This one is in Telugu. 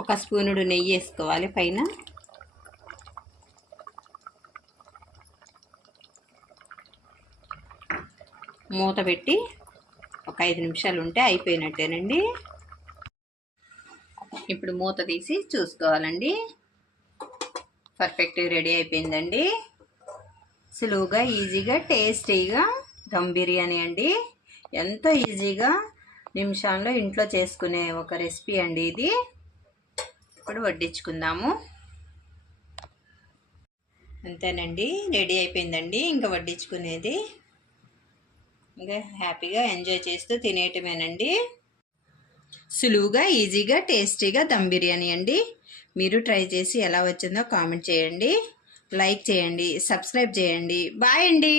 ఒక స్పూనుడు నెయ్యి వేసుకోవాలి పైన. మూత పెట్టి ఒక 5 నిమిషాలు ఉంటే అయిపోయినట్టేనండి. ఇప్పుడు మూత తీసి చూసుకోవాలండి. పర్ఫెక్ట్గా రెడీ అయిపోయిందండి. సులువుగా ఈజీగా టేస్టీగా దమ్ బిర్యానీ అండి. ఎంతో ఈజీగా నిమిషాల్లో ఇంట్లో చేసుకునే ఒక రెసిపీ అండి ఇది. ఇప్పుడు వడ్డించుకుందాము. అంతేనండి, రెడీ అయిపోయిందండి. ఇంకా వడ్డించుకునేది, ఇంకా హ్యాపీగా ఎంజాయ్ చేస్తూ తినేయటమేనండి. సులువుగా ఈజీగా టేస్టీగా దమ్ బిర్యానీ అండి. మీరు ట్రై చేసి ఎలా వచ్చిందో కామెంట్ చేయండి, లైక్ చేయండి, సబ్స్క్రైబ్ చేయండి. బాయ్ అండి.